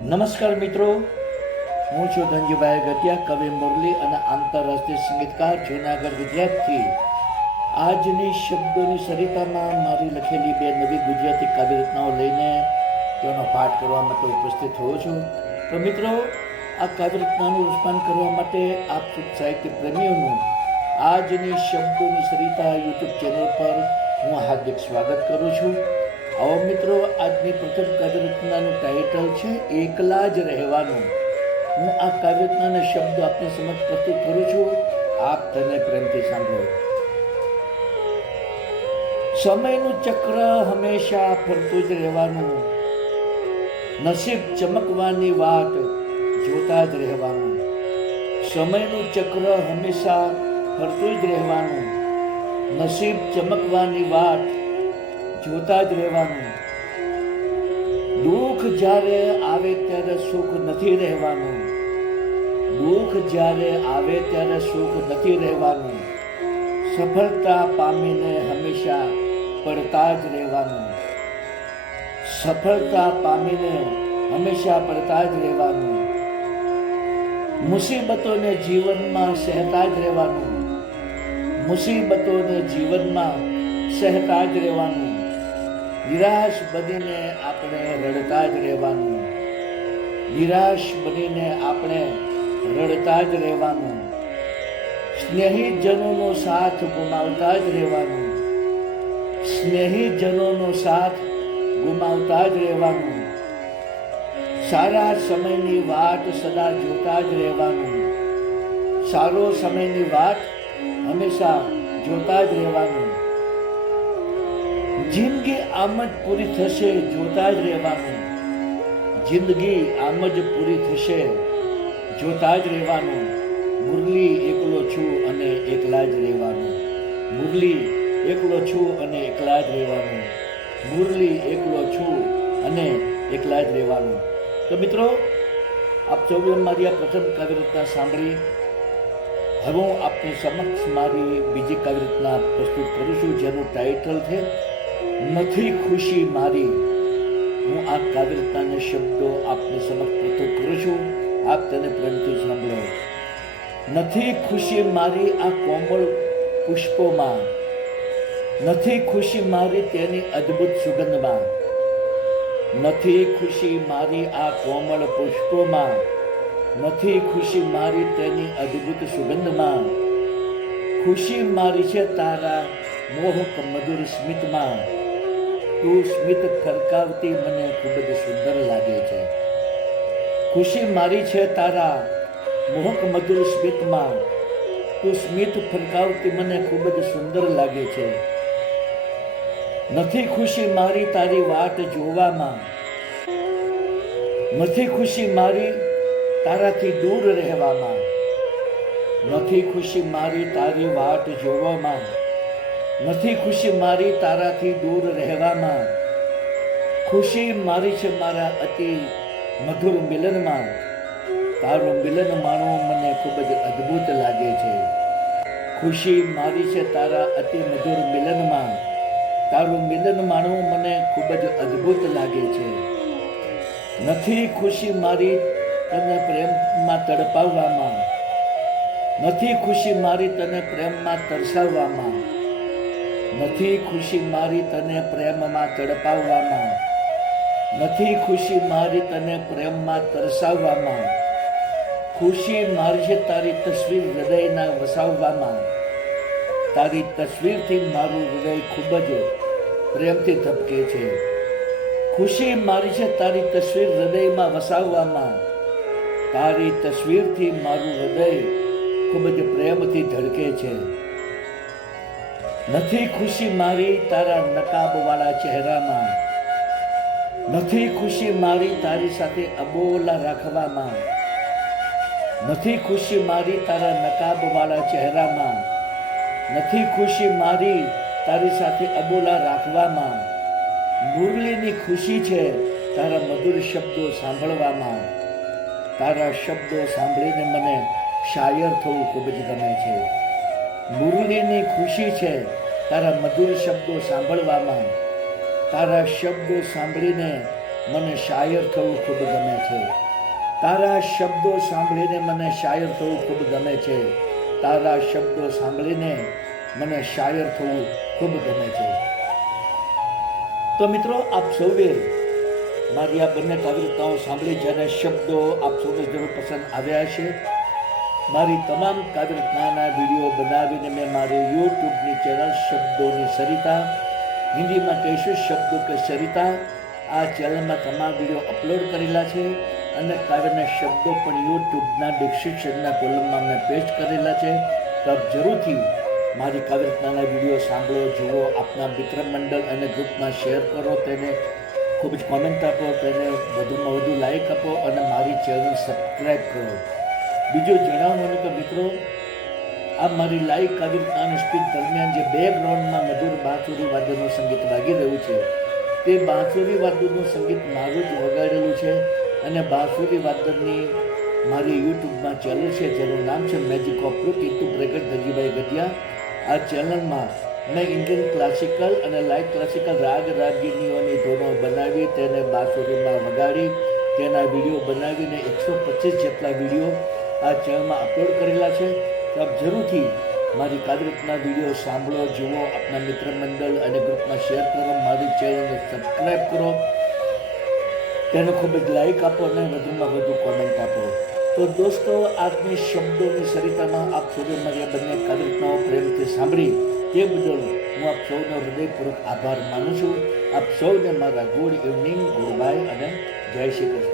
નમસ્કાર મિત્રો. હું છું ધનજીભાઈ ગટિયા, કવિ મુરલી અને આંતરરાષ્ટ્રીય સંગીતકાર, જૂનાગઢ, ગુજરાતથી. આજની શબ્દોની સરિતામાં મારી લખેલી બે નવી ગુજરાતી કાવ્ય રચનાઓ લઈને તેનો પાઠ કરવા માટે ઉપસ્થિત હોઉં છું. તો મિત્રો, આ કાવ્ય રચનાનું રૂપાન કરવા માટે આપ સાહિત્ય પ્રેમીઓનું આજની શબ્દોની સરિતા યુટ્યુબ ચેનલ પર હું હાર્દિક સ્વાગત કરું છું. આવો મિત્રો, આજની પ્રથમ કાવ્ય રચનાનું ટાઇટલ છે, એકલા જ રહેવાનું. હું આ કાવ્ય રચનાના શબ્દો આપની સમક્ષ પ્રસ્તુત કરું છું. આપ તેને પ્રેમથી સાંભળો. સમયનું ચક્ર હંમેશા ફરતું જ રહેવાનું. નસીબ ચમકવાની વાત જોતા જ રહેવાનું. સમયનું ચક્ર હંમેશા ફરતું જ રહેવાનું. નસીબ ચમકવાની વાત જોતા જ રહેવાનું. દુઃખ જ્યારે આવે ત્યારે સુખ નથી રહેવાનું. દુઃખ જ્યારે આવે ત્યારે સુખ નથી રહેવાનું. સફળતા પામીને હંમેશા પડતા જ રહેવાનું. સફળતા પામીને હંમેશા પડતા જ રહેવાનું. મુસીબતોને જીવનમાં સહેતા જ રહેવાનું. મુસીબતોને જીવનમાં સહેતા જ રહેવાનું. નિરાશ બનીને આપણે રડતા જ રહેવાનું. નિરાશ બનીને આપણે રડતા જ રહેવાનું. સ્નેહીજનોનો સાથ ગુમાવતા જ રહેવાનું. સ્નેહીજનોનો સાથ ગુમાવતા જ રહેવાનું. સારા સમયની વાટ સદા જોતા જ રહેવાનું. સારો સમયની વાટ હંમેશા જોતા જ રહેવાનું. જિંદગી આમ જ પૂરી થશે જોતા જ રહેવાનું. જિંદગી આમ જ પૂરી થશે જોતા જ રહેવાનું. મુરલી એકલો છું અને એકલા જ રહેવાનું. મુરલી એકલો છું અને એકલા જ રહેવાનું. મુરલી એકલો છું અને એકલા જ રહેવાનું. તો મિત્રો, આપ સૌએ મારી આ પ્રથમ કાવ્યરચના સાંભળી. હવે હું આપની સમક્ષ મારી બીજી કાવ્યરચના પ્રસ્તુત કરું છું, જેનું ટાઇટલ છે નથી ખુશી મારી. હું આ કાવ્યરચનાના શબ્દો આપને સમક્ષ પ્રસ્તુત કરું છું. આપ તેને પ્રેમથી સાંભળો. નથી ખુશી મારી આ કોમળ પુષ્પોમાં. નથી ખુશી મારી તેની અદ્ભુત સુગંધમાં. નથી ખુશી મારી આ કોમળ પુષ્પોમાં. નથી ખુશી મારી તેની અદ્ભુત સુગંધમાં. ખુશી મારી છે તારા મોહક મધુર સ્મિતમાં. તું સ્મિત ફરકાવતી મને ખૂબ જ સુંદર લાગે છે. ખુશી મારી છે તારા મોહક મધુર સ્મિતમાં. તું સ્મિત ફરકાવતી મને ખૂબ જ સુંદર લાગે છે. નથી ખુશી મારી તારી વાટ જોવામાં. નથી ખુશી મારી તારાથી દૂર રહેવામાં. નથી ખુશી મારી તારી વાટ જોવામાં. નથી ખુશી મારી તારાથી દૂર રહેવામાં. ખુશી મારી છે મારા અતિ મધુર મિલનમાં. તારું મિલન માણવું મને ખૂબ જ અદ્ભુત લાગે છે. ખુશી મારી છે તારા અતિ મધુર મિલનમાં. તારું મિલન માણવું મને ખૂબ જ અદ્ભુત લાગે છે. નથી ખુશી મારી તને પ્રેમમાં તડપાવવામાં. નથી ખુશી મારી તને પ્રેમમાં તરસાવવામાં. નથી ખુશી મારી તને પ્રેમમાં તડપાવવામાં. નથી ખુશી મારી તને પ્રેમમાં તરસાવવામાં. ખુશી મારી છે તારી તસવીર હૃદયના વસાવવામાં. તારી તસવીરથી મારું હૃદય ખૂબ જ પ્રેમથી ધબકે છે. ખુશી મારી છે તારી તસવીર હૃદયમાં વસાવવામાં. તારી તસવીરથી મારું હૃદય ખૂબ જ પ્રેમથી ધડકે છે. નથી ખુશી મારી તારા નકાબવાળા ચહેરામાં. નથી ખુશી મારી તારી સાથે અબોલા રાખવામાં. નથી ખુશી મારી તારા નકાબવાળા ચહેરામાં. નથી ખુશી મારી તારી સાથે અબોલા રાખવામાં. મુરલીની ખુશી છે તારા મધુર શબ્દો સાંભળવામાં. તારા શબ્દો સાંભળીને મને શાયર થવું ખૂબ જ ગમે છે. મુરલીની ખુશી છે તારા મધુર શબ્દો સાંભળવામાં. તારા શબ્દો સાંભળીને મને શાયર થવું ખૂબ ગમે છે. તારા શબ્દો સાંભળીને મને શાયર થવું ખૂબ ગમે છે. તારા શબ્દો સાંભળીને મને શાયર થવું ખૂબ ગમે છે. તો મિત્રો, આપ સૌએ મારી આ બંને કવિતાઓ સાંભળી જ્યારે શબ્દો આપ સૌને જરૂર પસંદ આવ્યા છે મારી તમામ કાવ્ય કાવ્યરચનાના વીડિયો બનાવીને મેં મારી યુટ્યુબની ચેનલ શબ્દોની સરિતા, હિન્દીમાં કહીશું શબ્દો કે સરિતા. આ ચેનલમાં તમામ વીડિયો અપલોડ કરેલા છે અને કાવ્યના શબ્દો પણ યુટ્યુબના ડિસ્ક્રિપ્શનના કોલમમાં મેં પેસ્ટ કરેલા છે. તો આપ જરૂરથી મારી કાવ્યરચનાના વીડિયો સાંભળો, જુઓ, આપના મિત્ર મંડળ અને ગ્રુપમાં શેર કરો તેને. ખૂબ જ કોમેન્ટ આપો, તેને વધુમાં વધુ લાઈક આપો અને મારી ચેનલ સબસ્ક્રાઈબ કરો. બીજું જણાવવાનું કે મિત્રો આ મારી લાઈવ કાવ્યતાની સ્પીચ દરમિયાન જે બેકગ્રાઉન્ડમાં મધુર બાંસુરી વાદ્યનું સંગીત વાગી રહ્યું છે, તે બાંસુરી વાદ્યનું સંગીત મારું જ વગાડેલું છે અને બાંસુરી વાદનની મારી યુટ્યુબમાં ચેનલ છે, જેનું નામ છે મેજિક ઓફ ટ્રુથ ટીતુ પ્રગટ ધજીભાઈ ગઢિયા. આ ચેનલમાં મેં ઇન્ડિયન ક્લાસિકલ અને લાઇટ ક્લાસિકલ રાગ રાગીનીઓની ધૂનો બનાવી, તેને બાંસુરીમાં વગાડી, તેના વીડિયો બનાવીને એકસો પચીસ જેટલા વીડિયો આ ચેનલમાં અપલોડ કરેલા છે. તો આપ જરૂરથી મારી કાદરતના વીડિયો સાંભળો, જુઓ, આપના મિત્ર મંડળ અને ગ્રુપમાં શેર કરો, મારી ચેનલને સબસ્ક્રાઈબ કરો. તેને ખૂબ જ લાઈક આપો અને વધુમાં વધુ કોમેન્ટ આપો. તો દોસ્તો, આજની શબ્દોની સરિતામાં આપ સૌને મારી બંને કાદરતનાઓ પ્રેમથી સાંભળી તે બદલ હું આપ સૌનો હૃદયપૂર્વક આભાર માનું છું. આપ સૌને મારા ગુડ ઇવનિંગ, ગુડ બાય અને જય શ્રી કૃષ્ણ.